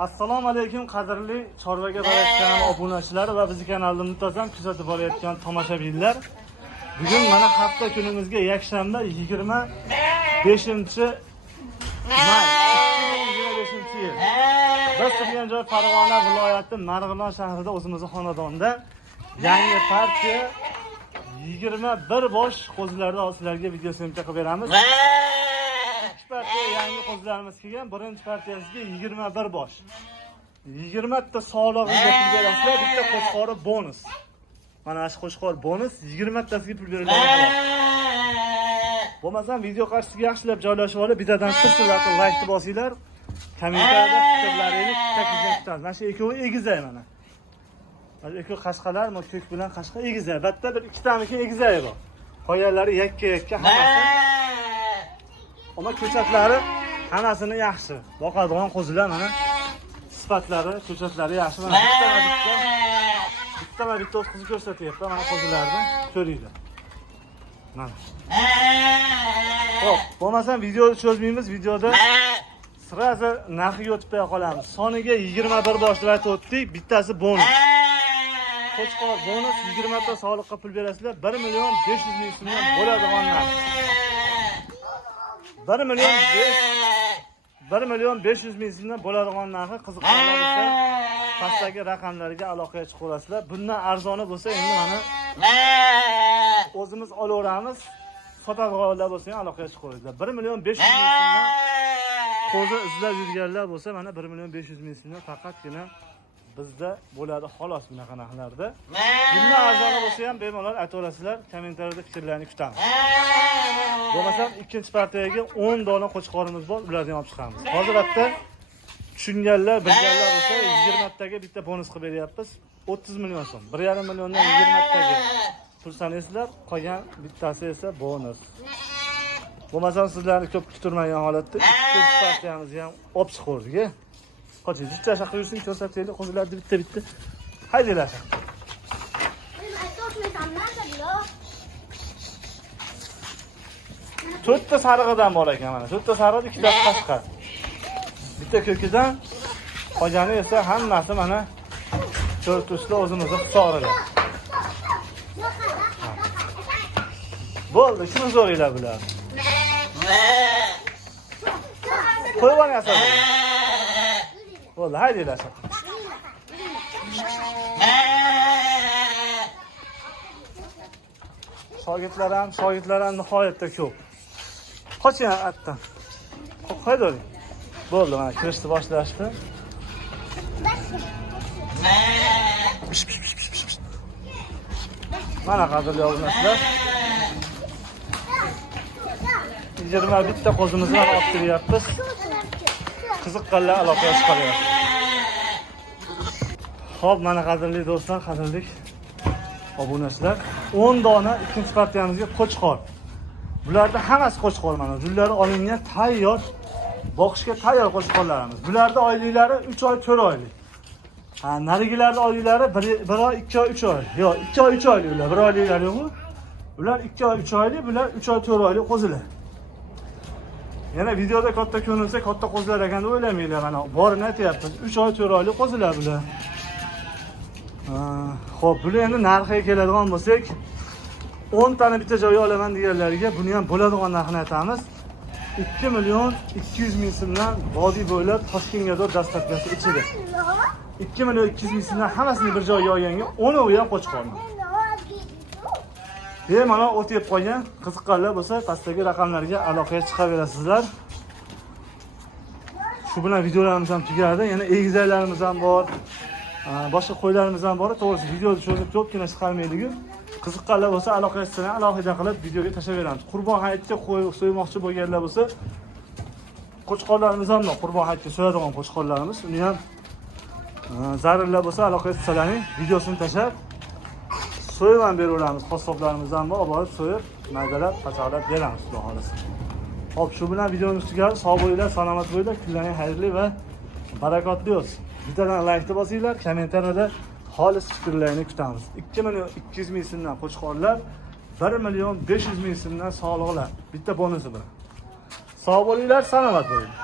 Assalomu alaykum qadrli Chorvaga Bayat kanali obunachilari va bizni kanalni muntazam kuzatib borayotgan tomoshabinlar. Bugun mana hafta kunimizga yakshanba 25-may 2025-yil. Biz turgan joy Farg'ona viloyati Marg'ilon shahrida o'zimizning xonadonda yangi partiya 21 bosh qo'zilarni sizlarga video syomka qilib beramiz. Partiya yangi qo'zilarimiz kelgan. Birinchi partiyasiga 21 bosh. 20 ta soliqga pul berasizlar, bitta qo'chqori bonus. Mana shu qo'chqor bonus 20 tasiga pul beriladi. Bo'lmasa video qarshisiga yaxshilab joylashib olib, bittadan sirlarni like bosinglar. Kommentariyada fikrlaringizni taklif qilamiz. Mana shu ikkovi egizay mana. Mana ikkovi qashqalar, mana ko'k bilan qashqa egizay. Bitta bir ikkitamiki egizay bor. Qolganlari yakka hammasi. Ama ko'chatlari hammasini yaxshi. Boqadigan qo'zilar mana sifatlari, ko'chatlari yaxshi. Mana bitta qo'zi ko'rsatyapti. Mana qo'zilarni ko'ringlar. Mana. Xo'p, bo'lmasa videoni cho'zmaymiz. Videoda sirazi narxiga o'tib qolamiz. Soniga 21 bosh deb aytib o'tdik. Bittasi bonus. Qo'chqor bonus 20 ta soliqqa pul berasizlar. 1 million 500 ming so'mdan bo'ladigan narx. 1 million 500 ming so'mdan bo'ladigan narxi qiziqarli bo'lsa, pastdagi raqamlarga aloqaga chiqib olasizlar. Bundan arzoni bo'lsa, endi mana o'zimiz olaveramiz. Sotadiganlar bo'lsa, aloqaga chiqib olasizlar. 1 million 500 ming so'mdan qo'zi izlab yurganlar bo'lsa, mana 1 million 500 ming so'mdan faqatgina bizda bo'ladi xolos bunaqa narxlarda. Bundan arzoni bo'lsa ham bemalol aytaverasizlar. Kommentariyada fikrlaringizni kutamiz. Bo'lmasa ikkinchi partiyaga 10 dona qo'chqorimiz bor, ularni olib chiqamiz. Hozir bitta tushunganlar, bilganlar bo'lsa 20 taga bitta bonus qilib beryapmiz. 30 million so'm. 1,5 milliondan 20 taga pul sanaysizlar, qolgan bittasi esa bonus. Bo'lmasa sizlarni ko'p kutirmagan holatda ikkinchi partiyamizni ham olib chiqardik. Qo'chi, bitta shaqqa yursing, ko'rsataylik qo'zilarni bitta. Haydanglar. To'rtta sarig'idan bor ekan mana. To'rtta sariq, ikkita qashqa. Bitta ko'kidan, qolgani esa hammasi mana to'rttuslar o'zimizga hisoblar. Bo'ldi, shuni so'raylar bular. Qo'yib olasizlar. Bo'ldi, haydanglar. Shogirdlar ham nihoyatda ko'p. Qoching atdan. Qo'yding. Bo'ldi, mana kirishni boshlashdi. Mana qadrli obunachilar. 21 ta qo'zimizni olib kiryapmiz. Qiziqqanlar aloqaga chiqaryapti. Xo'p, mana qadrli do'stlar, qadrli obunachilar, 10 dona ikkinchi partiyamizga qo'chqor. Bularda hammasi qo'chqor mana. Ullari olingan tayyor, boqishga tayyor qo'chqorlarimiz. Bularda oyliklari 3 oy, 4 oylik. Narigilarda oyliklari 1 oy, 2 oy, 3 oy. Yo'q, 2 oy, 3 oylik ular. 1 oyliklari yo'q. Ular 2 oy, 3 oylik, bular 3 oy, 4 oylik qo'zilar. Yana videoda katta ko'rinsa, katta qo'zilar ekan deb o'ylamanglar mana. Borini aytyapmiz. 3 oy, 4 oylik qo'zilar bular. Xo'p, buni endi narxiga keladigan bo'lsak, 10 tani bitta joyga olaman deganlarga buni ham bo'ladigan narxini aytamiz. 2 million 200 ming so'mdan vodiy bo'ylab Toshkentga dastlabkasi ichida. 2 million 200 ming so'mdan hammasini bir joyga olganga 10 ham qo'chqorman. Bemalol o'tib qolgan qiziqqanlar bo'lsa, pastdagi raqamlarga aloqaga chiqaverasizlar. Shu bilan videolarimiz ham tugadi. Yana egizaylarimiz ham bor. Boshqa qo'ylarimiz ham bor. To'g'risi videoni cho'zib ko'pgina chiqarmaydiku. Qiziqqanlar bo'lsa aloqa qilsangiz alohida qilib videoga tashlaveramiz. Qurbon hayitga qo'y so'ymoqchi bo'lganlar bo'lsa, qo'chqorlarimiz ham bor. Qurbon hayitga so'yadigan qo'chqorlarimiz. Uni ham zarurlar bo'lsa aloqa qilsalaring, videosini tashlab so'yib ham beraveramiz. Qassoblarimiz ham bor, borib so'yib, maydalab, pachaqlab beramiz, xudo xolasa. Xo'p, shu bilan videomiz tugadi. Sog' bo'linglar, salomat bo'linglar. Kunlaringiz xayrli va barakotli bo'lsin. Bittadan like bosinglar, kommentariyada xolis fikrlaringizni kutamiz. 2 million 200 ming so'mdan qo'chqorlar, 1 million 500 ming so'mdan soliqlar. Bitta bonusi bilan. Sog' bo'linglar, salomat bo'linglar.